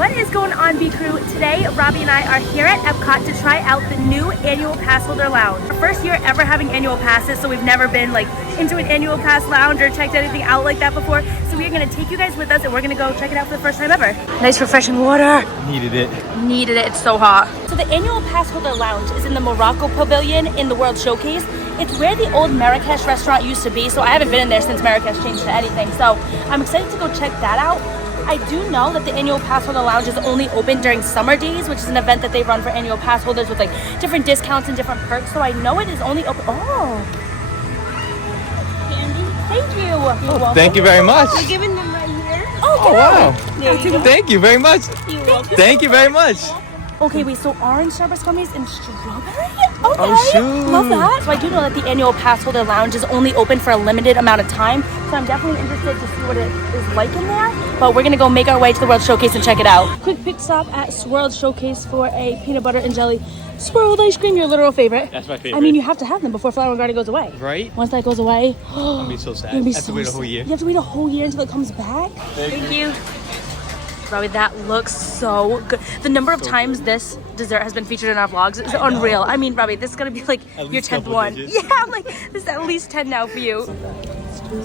What is going on, B Crew? Today, Robbie and I are here at EPCOT to try out the new Annual Passholder Lounge. Our first year ever having annual passes, so we've never been like into an annual pass lounge or checked anything out like that before. So we're gonna take you guys with us and we're gonna go check it out for the first time ever. Nice refreshing water. Needed it. Needed it, it's so hot. So the Annual Passholder Lounge is in the Morocco Pavilion in the World Showcase. It's where the old Marrakesh restaurant used to be, so I haven't been in there since Marrakesh changed to anything. So I'm excited to go check that out. I do know that the Annual Passholder Lounge is only open during summer days, which is an event that they run for annual pass holders with like different discounts and different perks. So I know it is only open. Oh, candy. Thank you. Oh, thank you very much. We're giving them right here. Oh, wow. There you go. Thank you very much. You're welcome. Thank you very much. Okay, wait, so orange Starburst gummies and strawberry? Okay, Oh, shoot. Love that. So I do know that the Annual Passholder Lounge is only open for a limited amount of time, so I'm definitely interested to see what it is like in there. But we're gonna go make our way to the World Showcase and check it out. Quick pit stop at World Showcase for a peanut butter and jelly swirled ice cream, your literal favorite. That's my favorite. I mean, you have to have them before Flower and Garden goes away. Right? Once that goes away, I'm gonna be so sad. you're gonna be I have to wait a whole year. You have to wait a whole year until it comes back? Thank you. Robbie, that looks so good. The number of times this dessert has been featured in our vlogs is unreal. I mean, Robbie, this is gonna be like your 10th one. digits. Yeah, I'm like, this is at least 10 now for you.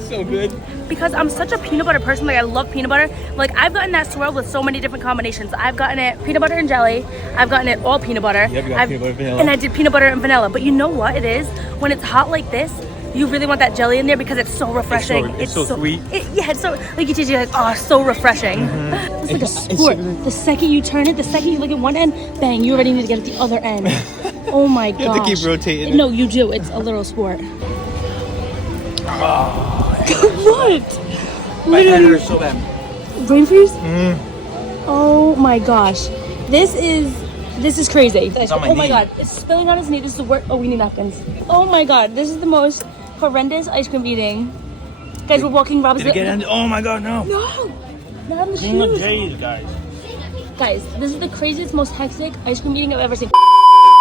So good. Because I'm such a peanut butter person, like I love peanut butter. Like I've gotten that swirl with so many different combinations. I've gotten it peanut butter and jelly. I've gotten it all peanut butter. Yeah, you got peanut butter and vanilla. And I did peanut butter and vanilla. But you know what it is? When it's hot like this, you really want that jelly in there because it's so refreshing. It's so sweet. Yeah, it's so, like you taste, you're like, oh, so refreshing. It's like a sport. The second you turn it, the second you look at one end, bang, you already need to get at the other end. Oh my gosh. You have to keep rotating it. No, you do. It's a little sport. What? My head hurts so bad. Brain freeze? Oh my gosh. This is crazy. It's on my oh my knee. god. It's spilling on his knee. This is the worst. Oh, we need napkins. Oh my god. This is the most horrendous ice cream eating. Guys, we're walking Rob's. Did it get under? Oh my god, no. No! Not on the King of shoes. J's, guys. Guys, this is the craziest, most hectic ice cream eating I've ever seen.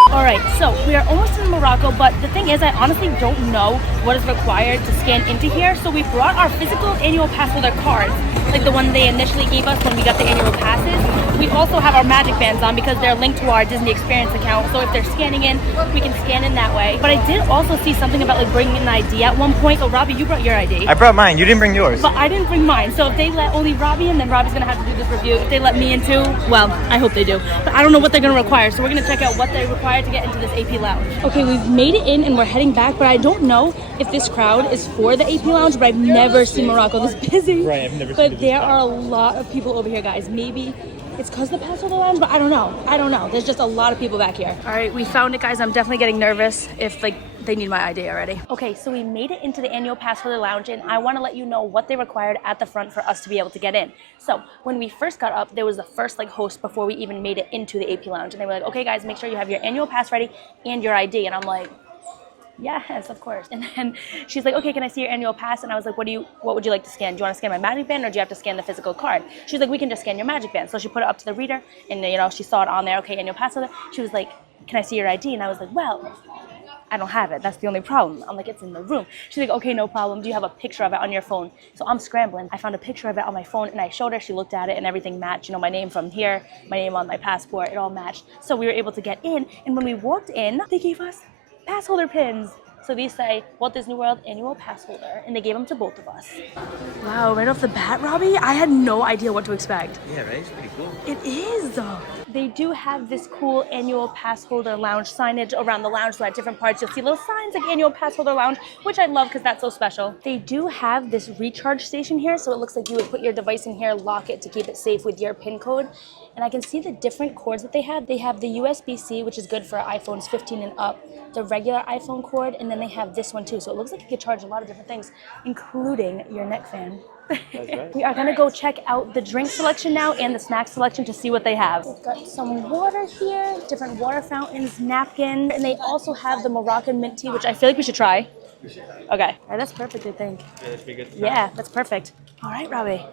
Alright, so we are almost in Morocco, but the thing is I honestly don't know what is required to scan into here. So we brought our physical annual pass holder cards, like the one they initially gave us when we got the annual passes. We also have our magic bands on because they're linked to our Disney Experience account. So if they're scanning in, we can scan in that way. But I did also see something about like bringing an ID at one point. So Robbie, you brought your ID. I brought mine. You didn't bring yours. But I didn't bring mine. So if they let only Robbie in, then Robbie's gonna have to do this review. If they let me in too, well, I hope they do. But I don't know what they're gonna require. So we're gonna check out what they require to get into this AP Lounge. Okay, we've made it in and we're heading back, but I don't know if this crowd is for the AP Lounge, but I've never seen Morocco this busy. Right, I've never seen But it this there bad. are a lot of people over here, guys. Maybe it's because the Passholder Lounge, but I don't know. There's just a lot of people back here. All right, we found it, guys. I'm definitely getting nervous if like they need my ID already. Okay, so we made it into the Annual Passholder Lounge, and I want to let you know what they required at the front for us to be able to get in. So when we first got up, there was the first like host before we even made it into the AP Lounge, and they were like, okay, guys, make sure you have your annual pass ready and your ID. And I'm like, yes, of course. And then she's like, okay, can I see your annual pass? And I was like, what would you like to scan? Do you want to scan my magic band or do you have to scan the physical card? She's like, we can just scan your magic band. So she put it up to the reader and you know, she saw it on there. Okay, annual pass holder. She was like, can I see your ID? And I was like, well, I don't have it. That's the only problem. I'm like, it's in the room. She's like, okay, no problem. Do you have a picture of it on your phone? So I'm scrambling. I found a picture of it on my phone and I showed her. She looked at it and everything matched. You know, my name from here, my name on my passport, it all matched. So we were able to get in. And when we walked in, they gave us pass holder pins. So these say Walt Disney World Annual Passholder, and they gave them to both of us. Wow, right off the bat, Robbie, I had no idea what to expect. Yeah, right? It's pretty cool. It is. They do have this cool Annual Passholder Lounge signage around the lounge. So at different parts, you'll see little signs like Annual Passholder Lounge, which I love because that's so special. They do have this recharge station here. So it looks like you would put your device in here, lock it to keep it safe with your PIN code. And I can see the different cords that they have. They have the USB-C, which is good for iPhones 15 and up, the regular iPhone cord, and then they have this one too. So it looks like you could charge a lot of different things, including your neck fan. Right. We are gonna go check out the drink selection now and the snack selection to see what they have. We've got some water here, different water fountains, napkin, and they also have the Moroccan mint tea, which I feel like we should try. Okay, all right, that's perfect, I think. Yeah, that's pretty good. Yeah, that's perfect. All right, Robbie,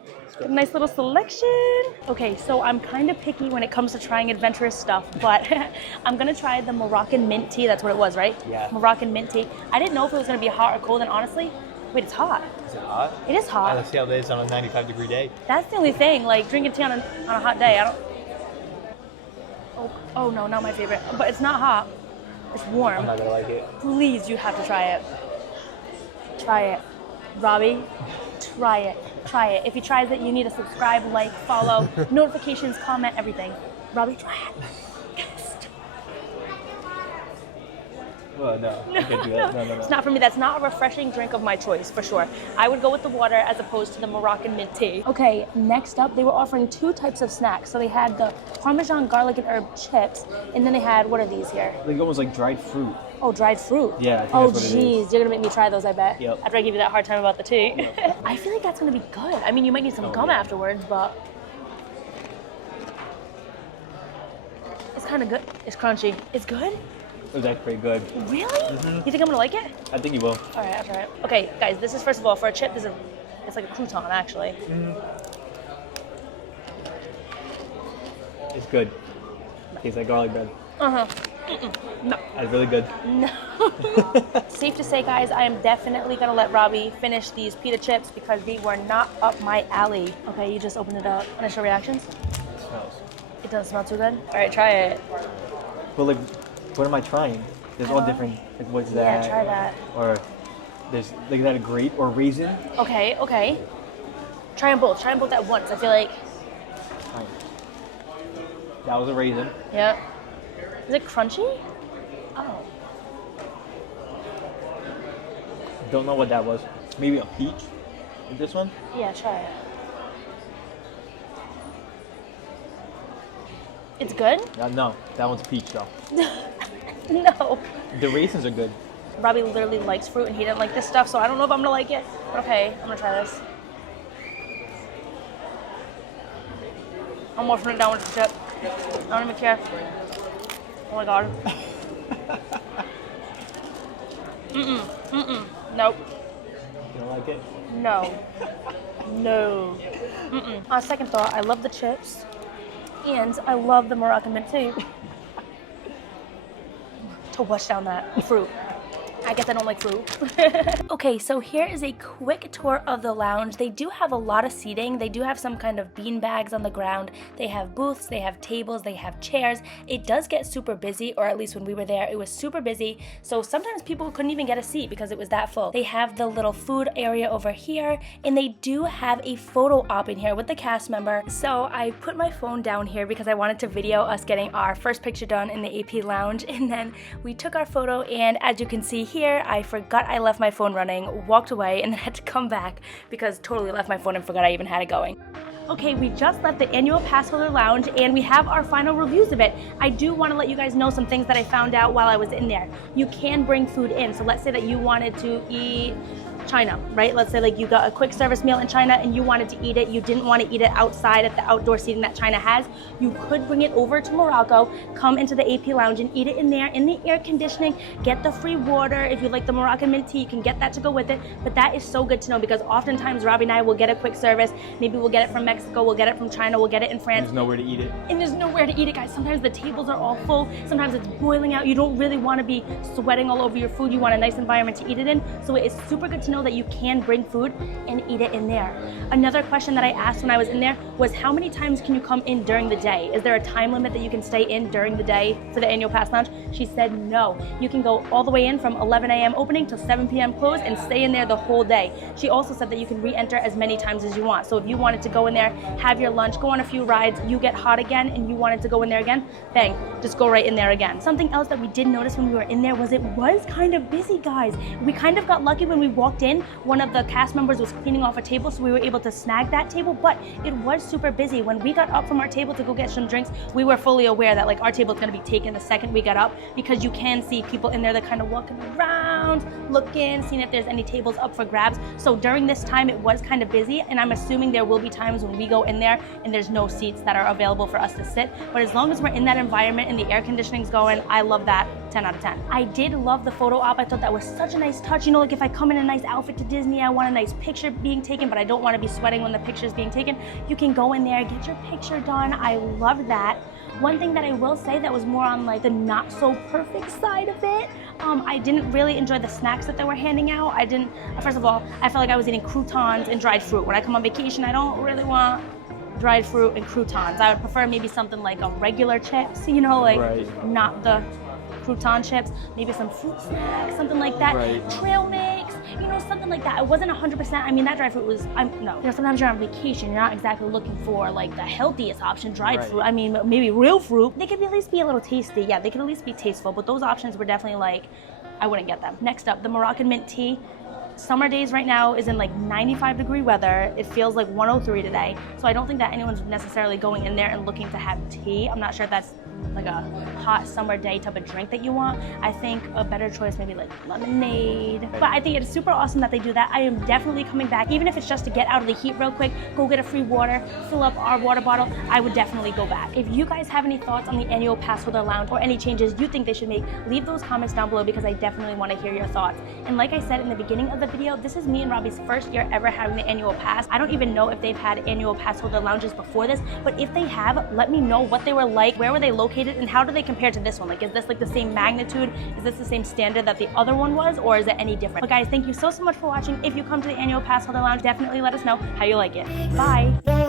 nice little selection. Okay, so I'm kind of picky when it comes to trying adventurous stuff, but I'm gonna try the Moroccan mint tea. That's what it was, right? Yeah. Moroccan mint tea. I didn't know if it was gonna be hot or cold, and honestly, wait, it's hot. Is it hot? It is hot. Let's see how it is on a 95-degree day. That's the only thing. Like drinking tea on a hot day, Oh no, not my favorite. But it's not hot. It's warm. I'm not gonna like it. Please, you have to try it. Try it. Robbie, try it. Try it. If he tries it, you need to subscribe, like, follow, notifications, comment, everything. Robbie, try it. Well, no. I can't do that. No. It's not for me. That's not a refreshing drink of my choice, for sure. I would go with the water as opposed to the Moroccan mint tea. Okay, next up, they were offering 2 types of snacks. So they had the Parmesan garlic and herb chips, and then they had, what are these here? Like almost like dried fruit. Oh, dried fruit. Yeah, I think oh, that's what it is. Jeez, you're gonna make me try those, I bet. Yep. After I give you that hard time about the tea. Yep. I feel like that's gonna be good. I mean, you might need some gum afterwards, but it's kind of good. It's crunchy. It's good? It was actually pretty good. Really? Mm-hmm. You think I'm gonna like it? I think you will. All right, I'll try it. Okay, guys, this is first of all for a chip. It's like a crouton, actually. Mm-hmm. It's good. Tastes like garlic bread. No. That's really good. No. Safe to say, guys, I am definitely gonna let Robbie finish these pita chips because they were not up my alley. Okay, you just opened it up. Initial reactions? It smells. It doesn't smell too good. All right, try it. But like, what am I trying? There's all different. Like, what's that? Yeah, try that. Or there's like that a grape or raisin. Okay. Try them both. Try them both at once. I feel like. Fine. That was a raisin. Yep. Is it crunchy? Oh. Don't know what that was. Maybe a peach. With this one? Yeah, try it. It's good? No, that one's peach though. No. The raisins are good. Robbie literally likes fruit and he didn't like this stuff, so I don't know if I'm gonna like it. But okay, I'm gonna try this. I'm washing it down with the chip. I don't even care. Oh my god. Nope. You don't like it? No. No. On second thought, I love the chips. And I love the Moroccan mint tea. To wash down that fruit. I guess I don't like fruit. Okay, so here is a quick tour of the lounge. They do have a lot of seating. They do have some kind of bean bags on the ground. They have booths, they have tables, they have chairs. It does get super busy, or at least when we were there, it was super busy. So sometimes people couldn't even get a seat because it was that full. They have the little food area over here, and they do have a photo op in here with the cast member. So I put my phone down here because I wanted to video us getting our first picture done in the AP lounge, and then we took our photo, and as you can see here, I forgot I left my phone running, walked away, and then had to come back because totally left my phone and forgot I even had it going. Okay, we just left the Annual Passholder Lounge and we have our final reviews of it. I do want to let you guys know some things that I found out while I was in there. You can bring food in, so let's say that you wanted to eat China, right? Let's say like you got a quick service meal in China and you wanted to eat it, you didn't want to eat it outside at the outdoor seating that China has, you could bring it over to Morocco, come into the AP lounge and eat it in there in the air conditioning, get the free water. If you like the Moroccan mint tea, you can get that to go with it. But that is so good to know because oftentimes Robbie and I will get a quick service, maybe we'll get it from Mexico, we'll get it from China, we'll get it in France. There's nowhere to eat it. And there's nowhere to eat it, guys. Sometimes the tables are all full, sometimes it's boiling out. You don't really want to be sweating all over your food. You want a nice environment to eat it in. So it is super good to know that you can bring food and eat it in there. Another question that I asked when I was in there was how many times can you come in during the day? Is there a time limit that you can stay in during the day for the Annual Pass Lounge? She said no. You can go all the way in from 11 a.m. opening till 7 p.m. close and stay in there the whole day. She also said that you can re-enter as many times as you want. So if you wanted to go in there, have your lunch, go on a few rides, you get hot again and you wanted to go in there again, bang, just go right in there again. Something else that we did notice when we were in there was it was kind of busy, guys. We kind of got lucky when we walked in. One of the cast members was cleaning off a table, so we were able to snag that table, but it was super busy. When we got up from our table to go get some drinks, we were fully aware that like our table is going to be taken the second we got up because you can see people in there that kind of walking around, looking, seeing if there's any tables up for grabs. So during this time, it was kind of busy, and I'm assuming there will be times when we go in there and there's no seats that are available for us to sit. But as long as we're in that environment and the air conditioning's going, I love that. 10 out of 10. I did love the photo op. I thought that was such a nice touch. You know, like if I come in a nice outfit to Disney, I want a nice picture being taken, but I don't want to be sweating when the picture's being taken. You can go in there, get your picture done. I love that. One thing that I will say that was more on like the not so perfect side of it, I didn't really enjoy the snacks that they were handing out. First of all, I felt like I was eating croutons and dried fruit. When I come on vacation, I don't really want dried fruit and croutons. I would prefer maybe something like a regular chips, you know, like not the crouton chips, maybe some fruit snacks, something like that. Trail mix, you know, something like that. It wasn't 100%. I mean, that dried fruit was, no. You know, sometimes you're on vacation, you're not exactly looking for like the healthiest option, dried fruit. I mean, maybe real fruit. They could at least be a little tasty. Yeah, they could at least be tasteful, but those options were definitely like, I wouldn't get them. Next up, the Moroccan mint tea. Summer days right now is in like 95-degree weather. It feels like 103 today. So I don't think that anyone's necessarily going in there and looking to have tea. I'm not sure if that's like a hot summer day type of drink that you want. I think a better choice maybe like lemonade. But I think it's super awesome that they do that. I am definitely coming back, even if it's just to get out of the heat real quick, go get a free water, fill up our water bottle. I would definitely go back. If you guys have any thoughts on the annual Passholder Lounge or any changes you think they should make, leave those comments down below because I definitely want to hear your thoughts. And like I said in the beginning of the video, this is me and Robbie's first year ever having the annual pass. I don't even know if they've had annual Passholder lounges before this, but if they have, let me know what they were like, where were they located, and how do they compare to this one? Like, is this like the same magnitude? Is this the same standard that the other one was, or is it any different? But guys, thank you so much for watching. If you come to the annual Passholder Lounge, definitely let us know how you like it. Bye.